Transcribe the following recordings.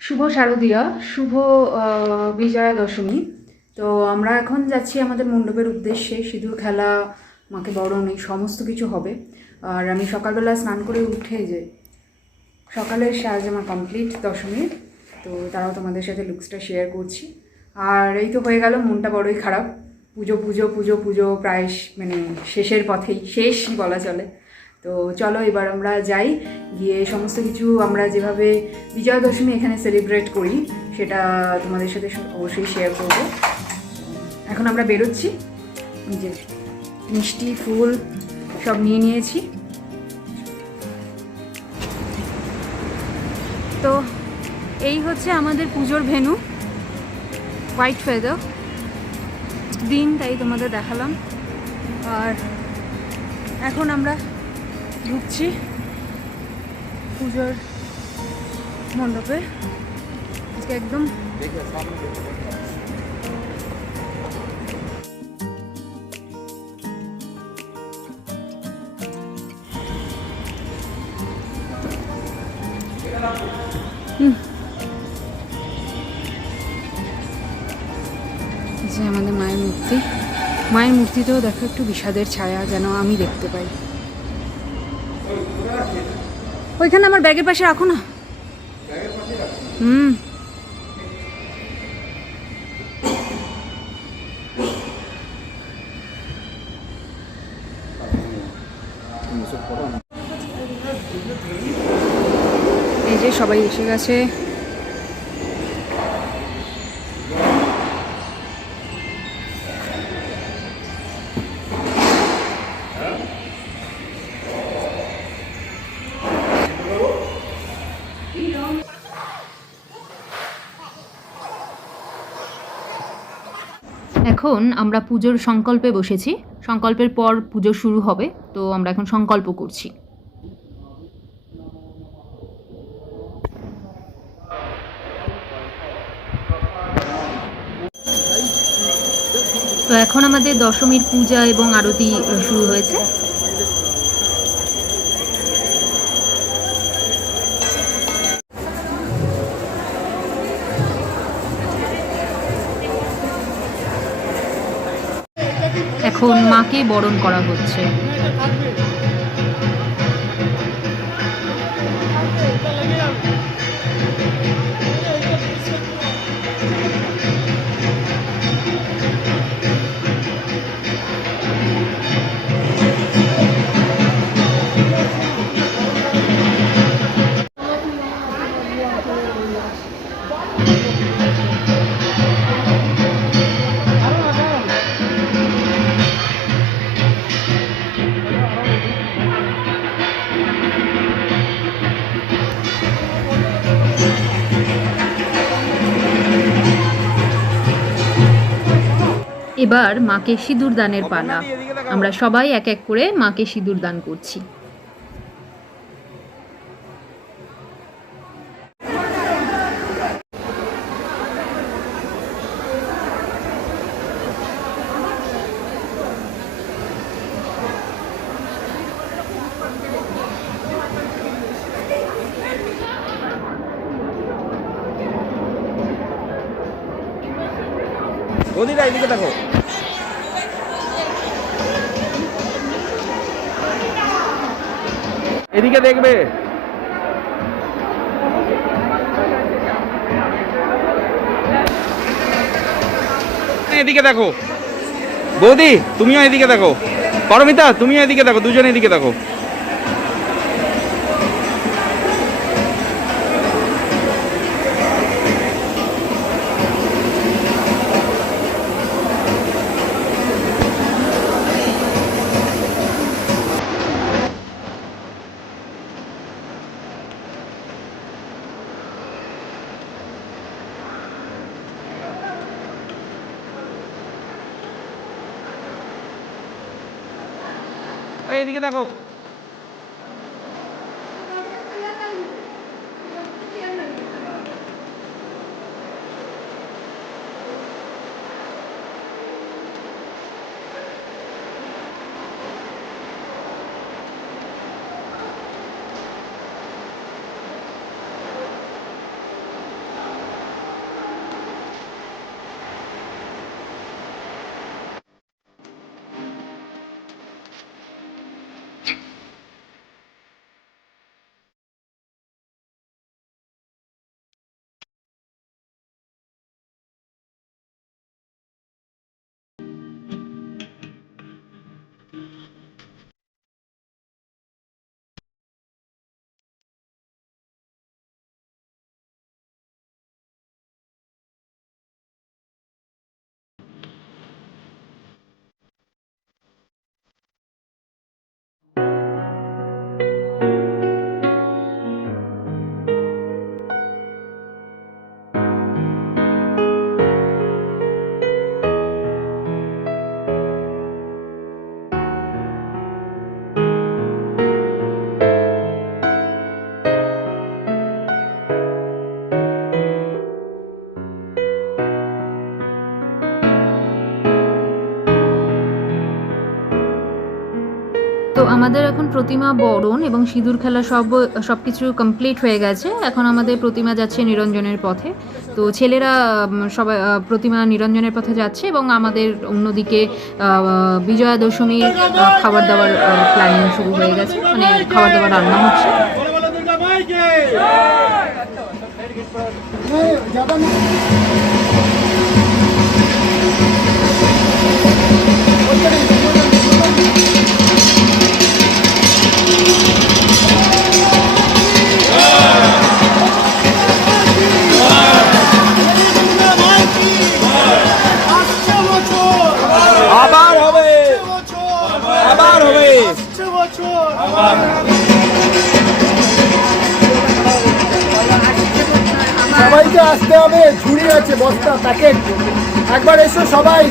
শুভ শারদীয়া, শুভ বিজয়া দশমী। তো আমরা এখন যাচ্ছি আমাদের মণ্ডপের উদ্দেশ্যে। সিঁদুর খেলা, মাকে বরণ, এই সমস্ত কিছু হবে। আর আমি সকালবেলা স্নান করে উঠে যে সকালের সাজ আমার কমপ্লিট দশমীর। তো তারাও তোমাদের সাথে লুকসটা শেয়ার করছি। আর এই তো হয়ে গেল, মনটা বড়ই খারাপ। পুজো পুজো পুজো পুজো প্রায় মানে শেষের পথেই, শেষই বলা চলে। তো চলো এবার আমরা যাই, গিয়ে সমস্ত কিছু আমরা যেভাবে বিজয়া দশমী এখানে সেলিব্রেট করি সেটা তোমাদের সাথে অবশ্যই শেয়ার করব। এখন আমরা বেরোচ্ছি। যে মিষ্টি ফুল সব নিয়ে নিয়েছি। তো এই হচ্ছে আমাদের পুজোর ভেন্যু, হোয়াইট ফেদার দিন, তাই তোমাদের দেখালাম। আর এখন আমরা ঢুকছি পুজোর মণ্ডপে। আজকে একদম যে আমাদের মায়ের মূর্তি, মায়ের মূর্তিতেও দেখো একটু বিষাদের ছায়া যেন আমি দেখতে পাই। ওইখানে আমার ব্যাগের পাশে রাখো না। হুম। এই যে সবাই এসে গেছে। এখন আমরা পুজোর সংকল্পে বসেছি। সংকল্পের পর পুজো শুরু হবে, তো আমরা এখন সংকল্প করছি। তো এখন আমাদের দশমীর পূজা এবং আরতি শুরু হয়েছে। এখন মাকে বরণ করা হচ্ছে। এবার মাকে সিঁদুর দানের পালা। আমরা সবাই এক এক করে মাকে সিঁদুর দান করছি। ওদিকে এদিকে দেখো, এদিকে দেখবে। এদিকে দেখো বৌদি, তুমিও এদিকে দেখো। পারমিতা, তুমিও এদিকে দেখো, দুজনে এদিকে দেখো। এদিকে দেখো। আমাদের এখন প্রতিমা বরণ এবং সিঁদুর খেলা সব কিছু কমপ্লিট হয়ে গেছে। এখন আমাদের প্রতিমা যাচ্ছে নিরঞ্জনের পথে। তো ছেলেরা সবাই প্রতিমা নিরঞ্জনের পথে যাচ্ছে এবং আমাদের অন্যদিকে বিজয়া দশমীর খাবার দাবার প্ল্যানিং শুরু হয়ে গেছে, মানে খাবার দাবার রান্না হচ্ছে। আবার হবে, আবার হবে। সবাইকে আসতে হবে, ঝুড়ি আছে, বস্তা, প্যাকেট। একবার এসো সবাই।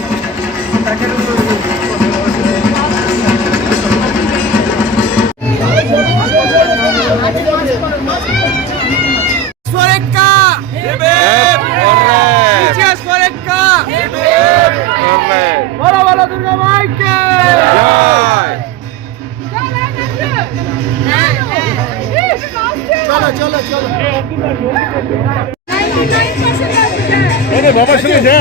বলো বলো দুর্গা মাইকে চলো চলো চলো। বাবার সঙ্গে যা।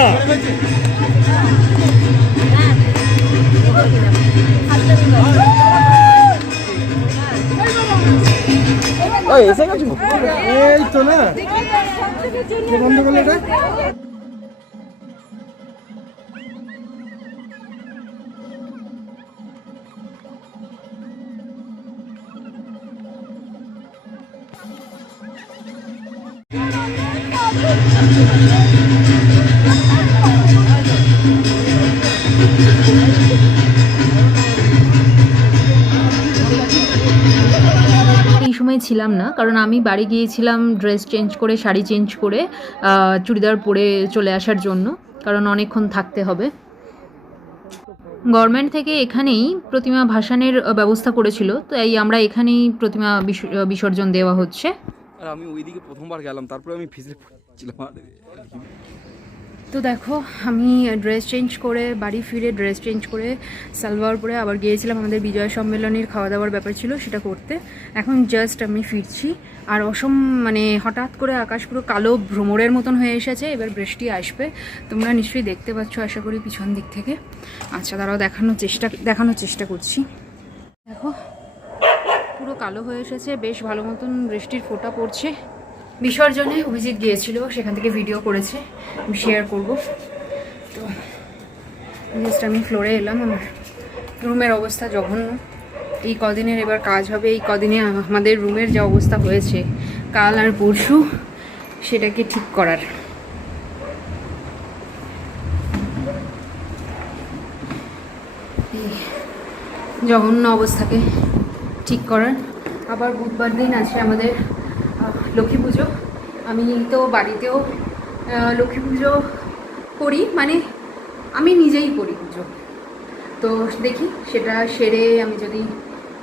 এসে গেছো? এই তো না, বন্ধ করলে এটা। এই সময় ছিলাম না, কারণ আমি বাড়ি গিয়েছিলাম ড্রেস চেঞ্জ করে, শাড়ি চেঞ্জ করে চুড়িদার পরে চলে আসার জন্য, কারণ অনেকক্ষণ থাকতে হবে। গভর্নমেন্ট থেকে এখানেই প্রতিমা ভাসানের ব্যবস্থা করেছিল, তো এই আমরা এখানেই প্রতিমা বিসর্জন দেওয়া হচ্ছে। আর আমি ওইদিকে প্রথমবার গেলাম, তারপরে আমি ফিসে পড়ছিলাম। তো দেখো, আমি ড্রেস চেঞ্জ করে বাড়ি ফিরে ড্রেস চেঞ্জ করে সালোয়ার পরে আবার গিয়েছিলাম আমাদের বিজয় সম্মেলনের খাওয়া দাওয়ার ব্যাপার ছিল সেটা করতে। এখন জাস্ট আমি ফিরছি, আর মানে হঠাৎ করে আকাশ পুরো কালো ভ্রমরের মতন হয়ে এসেছে। এবার বৃষ্টি আসবে, তোমরা নিশ্চয়ই দেখতে পাচ্ছ আশা করি পিছন দিক থেকে। আচ্ছা দাঁড়াও, দেখানোর চেষ্টা করছি। দেখো পুরো কালো হয়ে এসেছে, বেশ ভালো মতন বৃষ্টির ফোঁটা পড়ছে। বিসর্জনে অভিজিৎ গিয়েছিল, সেখান থেকে ভিডিও করেছে, আমি শেয়ার করব। তো জাস্ট আমি ফ্লোরে এলাম, আমার রুমের অবস্থা জঘন্য। এই কদিনের এবার কাজ হবে, এই কদিনে আমাদের রুমের যা অবস্থা হয়েছে কাল আর পরশু, সেটাকে ঠিক করার। এই জঘন্য অবস্থাকে ঠিক করার। আবার বুধবার দিন আছে আমাদের লক্ষ্মী পুজো। আমি তো বাড়িতেও লক্ষ্মী পুজো করি, মানে আমি নিজেই করি পুজো। তো দেখি সেটা সেরে আমি যদি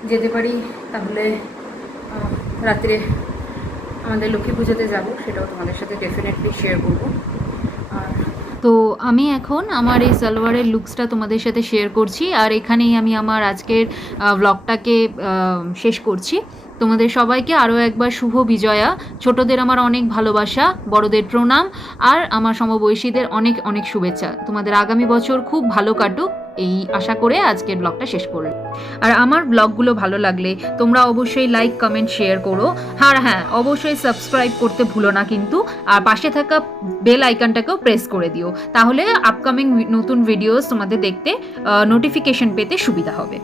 যেতে পারি তাহলে রাত্রে আমাদের লক্ষ্মী পুজোতে যাব, সেটাও তোমাদের সাথে ডেফিনেটলি শেয়ার করবো। আর তো আমি এখন আমার এই সালোয়ারের লুকসটা তোমাদের সাথে শেয়ার করছি, আর এখানেই আমি আমার আজকের ব্লগটাকে শেষ করছি। তোমাদের সবাইকে আরও একবার শুভ বিজয়া। ছোটদের আমার অনেক ভালোবাসা, বড়দের প্রণাম, আর আমার সমবয়সীদের অনেক অনেক শুভেচ্ছা। তোমাদের আগামী বছর খুব ভালো কাটুক, এই আশা করে আজকের ব্লগটা শেষ করলাম। আর আমার ব্লগগুলো ভালো লাগলে তোমরা অবশ্যই লাইক, কমেন্ট, শেয়ার করো। আর হ্যাঁ, অবশ্যই সাবস্ক্রাইব করতে ভুলো না কিন্তু, আর পাশে থাকা বেল আইকনটাকেও প্রেস করে দিও, তাহলে আপকামিং নতুন ভিডিওস তোমাদের দেখতে, নোটিফিকেশন পেতে সুবিধা হবে।